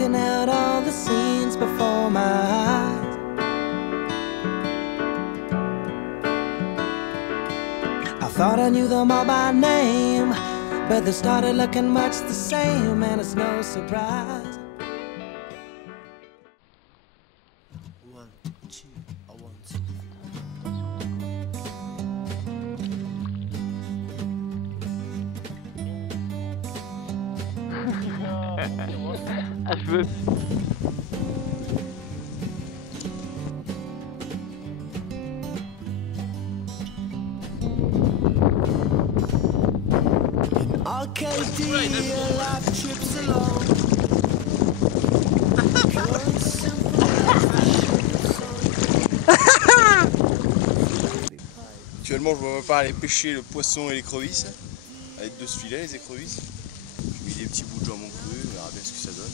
painting out all the scenes before my eyes. I thought I knew them all by name, but they started looking much the same, and it's no surprise. One, two, I want to. Ah, je veux. Arcadia, life trips along. Actuellement, je ne vais pas aller pêcher le poisson et l'écrevisse avec 2 filets, les écrevisses. J'ai mis des petits bouts de jambon cru, on verra bien ce que ça donne.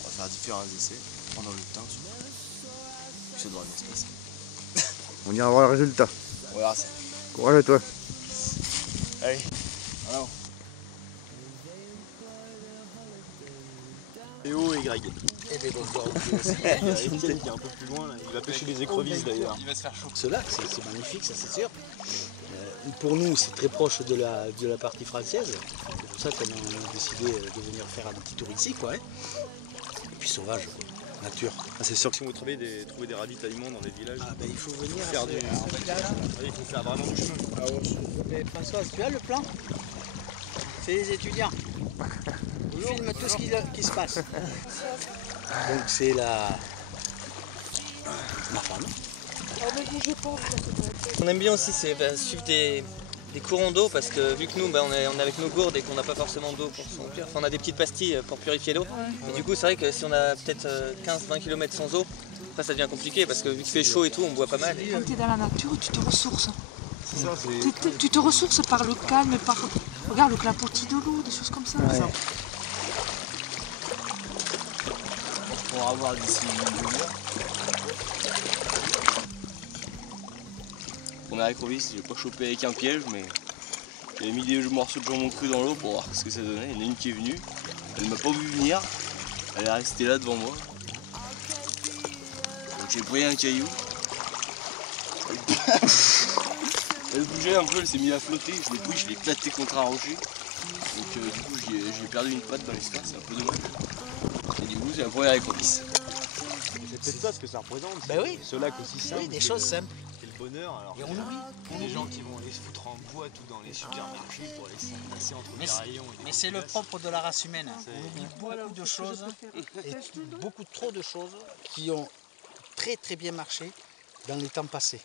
On va faire différents essais, prendre le temps surtout. Ça devrait bien se passer. On ira voir le résultat. On verra ça. Courage à toi. Allez, alors. Théo et Greg. Et des bons gars aussi. Étienne qui est un peu plus loin, là. Il va pêcher les écrevisses d'ailleurs. Il va se faire chaud. Ce lac, c'est magnifique, ça c'est sûr. Pour nous, c'est très proche de la partie française. C'est pour ça qu'on a décidé de venir faire un petit tour ici, quoi. Et puis sauvage, quoi. Nature. Ah, c'est sûr que si on veut trouver des ravitaillements dans les villages, Il faut venir faire du village. Il faut faire vraiment du chemin. Ah ouais. Mais François, tu as le plan? C'est les étudiants. Filme tout ce qui se passe. Donc c'est ma femme. On aime bien aussi suivre des courants d'eau parce que vu que nous on est avec nos gourdes et qu'on n'a pas forcément d'eau pour se remplir, enfin, on a des petites pastilles pour purifier l'eau. Mais du coup c'est vrai que si on a peut-être 15-20 km sans eau, après ça devient compliqué parce que vu qu'il fait chaud et tout, on boit pas mal. Quand tu es dans la nature, tu te ressources. C'est ça, Tu te ressources par le calme, par regarde le clapotis de l'eau, des choses comme ça. On pourra avoir d'ici une demi-heure. Première écrevisse, j'ai pas chopé avec un piège, mais j'avais mis des morceaux de jambon cru dans l'eau pour voir ce que ça donnait. Il y en a une qui est venue, elle m'a pas vu venir, elle est restée là devant moi. Donc j'ai pris un caillou. Elle bougeait un peu, elle s'est mise à flotter, je l'ai pris, je l'ai éclaté contre un rocher. Donc du coup j'ai perdu une patte dans l'histoire, c'est un peu dommage. Et du coup c'est la première écrevisse. C'est peut-être ça ce que ça représente. Ben oui. Ce lac aussi simple. Oui, des choses simples. C'est le bonheur. Alors, Et on oublie. des gens qui vont aller se foutre en boîte ou dans les supermarchés pour aller se passer entre les rayons. Mais c'est le propre de la race humaine. On oublie beaucoup de choses, et beaucoup trop de choses qui ont très très bien marché dans les temps passés.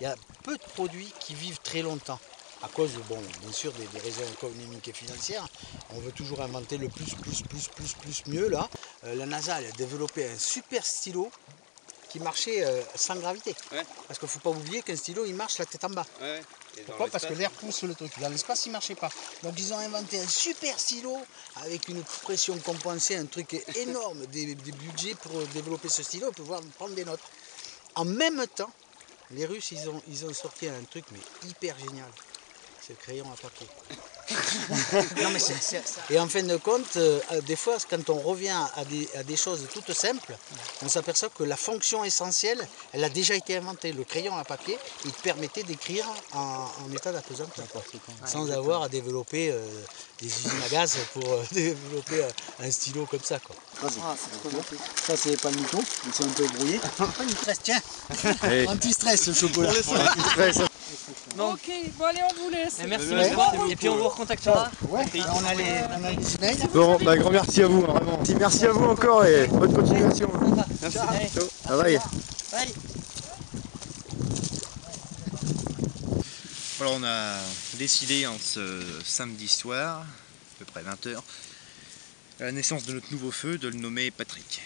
Il y a peu de produits qui vivent très longtemps. À cause, bon, bien sûr, des raisons économiques et financières. On veut toujours inventer le plus mieux là. La NASA elle a développé un super stylo qui marchait sans gravité. Ouais. Parce qu'il ne faut pas oublier qu'un stylo il marche la tête en bas. Ouais. Pourquoi? Parce que l'air pousse le truc. Dans l'espace, il ne marchait pas. Donc, ils ont inventé un super stylo avec une pression compensée, un truc énorme, des budgets pour développer ce stylo et pouvoir prendre des notes. En même temps, les Russes, ils ont sorti un truc mais hyper génial. C'est le crayon à papier. Non, mais et en fin de compte, des fois, quand on revient à des choses toutes simples, on s'aperçoit que la fonction essentielle, elle a déjà été inventée. Le crayon à papier, il permettait d'écrire en état d'apesanteur, sans avoir à développer des usines à gaz pour développer un stylo comme ça, quoi. Ça, c'est pas le mouton, ils sont un peu brouillés. Anti-stress, tiens. Anti-stress, le chocolat. Ok, bon allez, on vous laisse. Merci beaucoup. Et puis on vous recontactera. Ouais, on a les emails. Bon, bah, grand merci à vous, hein, vraiment. Merci à vous encore et bonne continuation. Merci. Bye bye. Bye. Alors on a décidé en ce samedi soir, à peu près 20h, à la naissance de notre nouveau feu, de le nommer Patrick.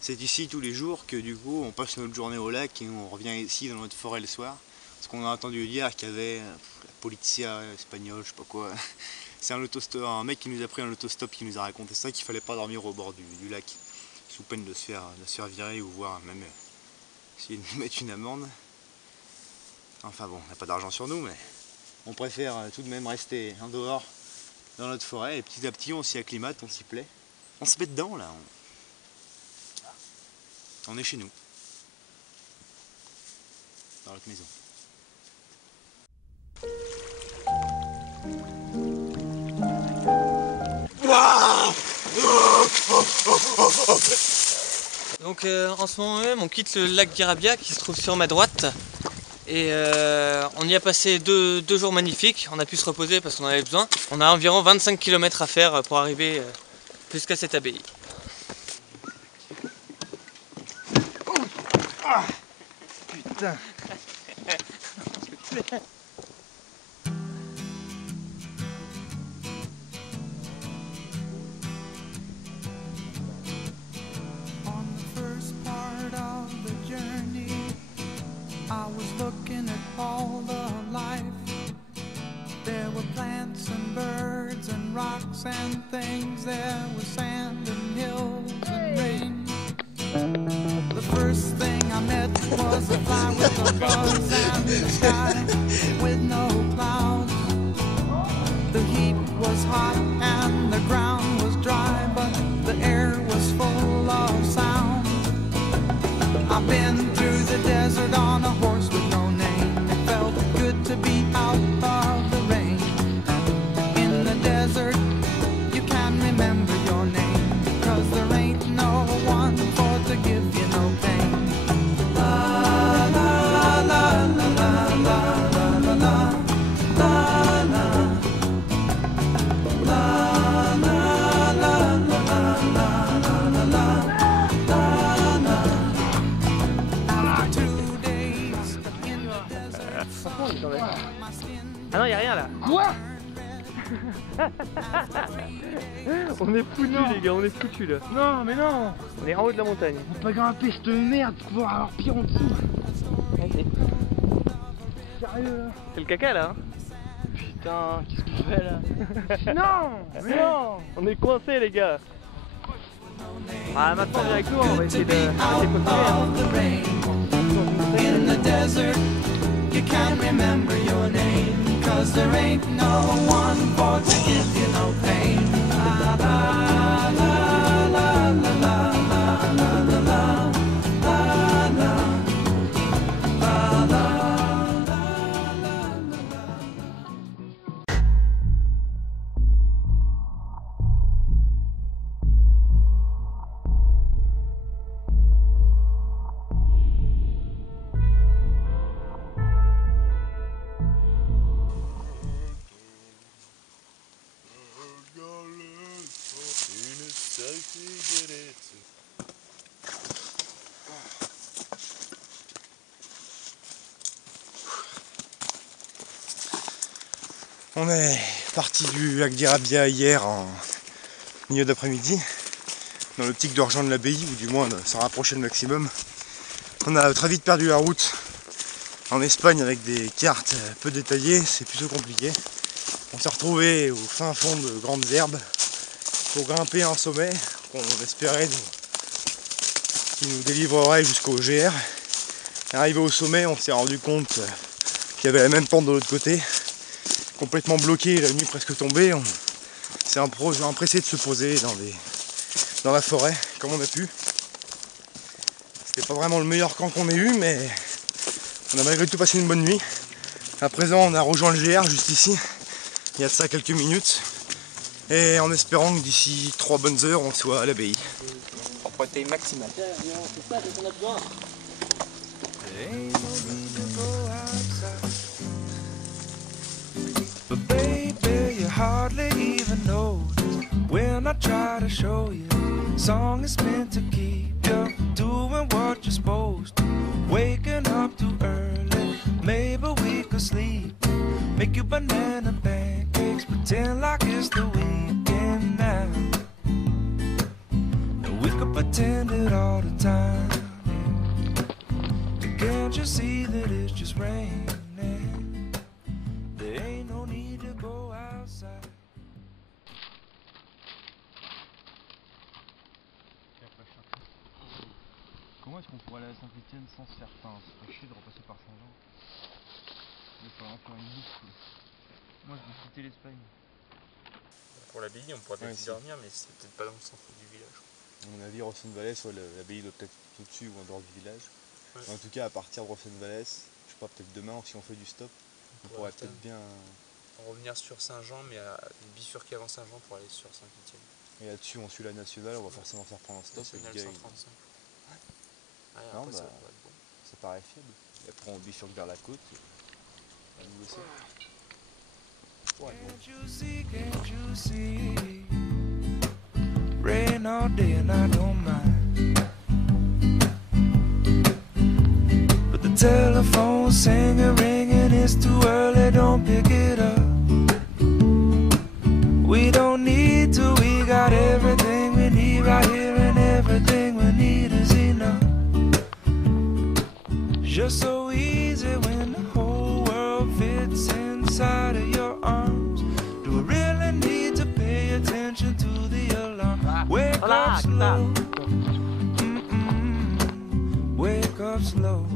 C'est ici tous les jours que du coup on passe notre journée au lac et on revient ici dans notre forêt le soir. Parce qu'on a entendu dire qu'il y avait la policia espagnole, je sais pas quoi. C'est un mec qui nous a pris un autostop qui nous a raconté ça, qu'il fallait pas dormir au bord du lac. Sous peine de se faire virer ou voire même essayer de nous mettre une amende. Enfin bon, on n'a pas d'argent sur nous, mais on préfère tout de même rester en dehors dans notre forêt et petit à petit on s'y acclimate, on s'y plaît. On se met dedans là. On est chez nous. Dans notre maison. Donc en ce moment même on quitte le lac d'Irabia qui se trouve sur ma droite et on y a passé deux jours magnifiques, on a pu se reposer parce qu'on en avait besoin. On a environ 25 km à faire pour arriver jusqu'à cette abbaye. Ah, putain. I was looking at all the life. There were plants and birds and rocks and things. There was sand and hills and rain. The first thing I met was a fly with a buzz and the sky with no clouds. The heat was hot and the ground was dry, but the air was full of sound. I've been through the desert on a horse with no name. It felt good to be out of the rain. In the desert, you can remember your name, 'cause there ain't no one for to give you no pain. La la la la la la la la la la la la la la la la. Ah non, y'a rien là. Quoi? On est foutus les gars, on est foutus là. Non, mais non. On est en haut de la montagne. On peut pas grimper cette merde pour pouvoir avoir pire en dessous. Okay. Sérieux là? C'est le caca là. Putain, qu'est-ce qu'il fait là? Non, mais non. On est coincés les gars. Ah maintenant viens avec nous, on va essayer de continuer. In the desert, you can't remember your name, 'cause there ain't no one for to give you no pain. La la la la la la la la la la la la la. On est parti du lac d'Irabia hier en milieu d'après-midi, dans l'optique de rejoindre l'abbaye, ou du moins de s'en rapprocher le maximum. On a très vite perdu la route. En Espagne, avec des cartes peu détaillées, c'est plutôt compliqué. On s'est retrouvé au fin fond de grandes herbes pour grimper un sommet qu'on espérait qui nous délivrerait jusqu'au GR. Arrivé au sommet, on s'est rendu compte qu'il y avait la même pente de l'autre côté, complètement bloqué, la nuit presque tombée. On s'est empressé de se poser dans la forêt comme on a pu. C'était pas vraiment le meilleur camp qu'on ait eu, mais on a malgré tout passé une bonne nuit. À présent, on a rejoint le GR juste ici, il y a de ça quelques minutes, et en espérant que d'ici 3 bonnes heures, on soit à l'abbaye. Propreté maximale. But baby, you hardly even notice when I try to show you. Song is meant to keep you doing what you're supposed to. Waking up too early, maybe we could sleep. Make you banana pancakes, pretend like it's the weekend now. And we could pretend it all the time. Can't you see that it's just raining? There ain't no need to go outside. Comment est-ce qu'on pourrait aller à Saint-Etienne sans se faire faim? Ça serait chier de repasser par Saint-Jean. Il faudrait en faire une bouffe. Moi je vais quitter l'Espagne. Pour l'abbaye, on pourrait peut-être y dormir, mais c'est peut-être pas dans le centre du village. mon avis, Rossenvalès, soit l'abbaye doit peut-être au-dessus ou en dehors du village. Ouais. En tout cas, à partir de Rossenvalès, je sais pas, peut-être demain, si on fait du stop, on pourrait peut-être bien. Revenir sur Saint-Jean, mais à bifurquer avant Saint-Jean pour aller sur Saint-Étienne. Et là-dessus, on suit la nationale, on va forcément faire prendre un stop. Et le Nationale gars, 135. Ouais, Non, après, bah, ça devrait être bon. ça paraît fiable. Et après, on bifurque vers la côte. Et on essaie. Ouais, bon. Can't you see? Rain all day and I don't mind. But the telephone's singing, ringing, it's too early, don't pick it up. We don't need to, we got everything we need right here, and everything we need is enough. Just so easy when the whole world fits inside of your arms. Do we really need to pay attention to the alarm? Wake up slow. Wake up slow.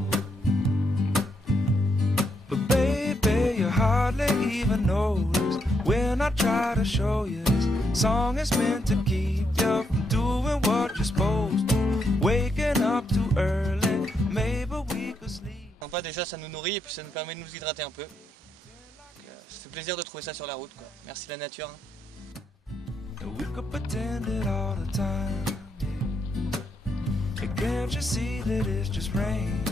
But baby, you hardly even notice when I try to show you this song is meant to keep you from doing what you're supposed to. Waking up too early, maybe we could sleep. Sympa, déjà ça nous nourrit et puis ça nous permet de nous hydrater un peu. Donc, ça fait plaisir de trouver ça sur la route, quoi. Merci la nature. Hein. We could pretend it all the time. Yeah. Can't you see that it's just raining?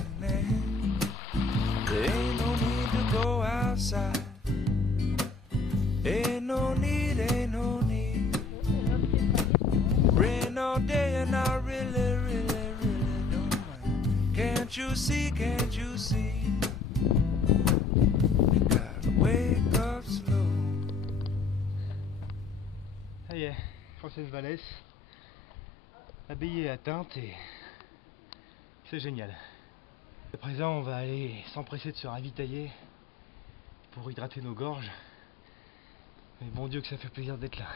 There ain't no need to go outside. Ain't no need, ain't no need. Rain all day and I really, really, really don't mind. Can't you see, can't you see? You gotta wake up slow. Ça y est, Rossenvalès. L'abbaye est atteinte et c'est génial. À présent, on va aller s'empresser de se ravitailler pour hydrater nos gorges. Mais bon Dieu que ça fait plaisir d'être là.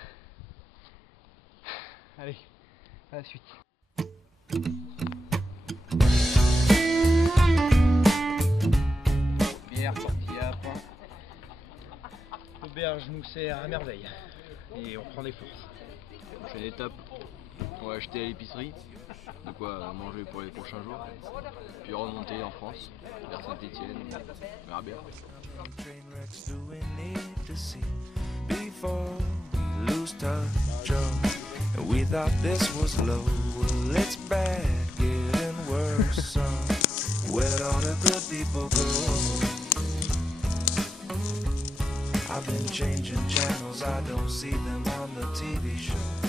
Allez, à la suite. Bière, tortilla, pain. L'auberge nous sert à merveille. Et on prend des forces. Prochaine étape, on va acheter à l'épicerie de quoi manger pour les prochains jours, puis remonter en France, vers Saint-Étienne, vers Abert. Train wrecks do we need to see before we lose touch of? And we thought this was low, well it's bad, getting worse. Where'd all the good people go? I've been changing channels, I don't see them on the TV show.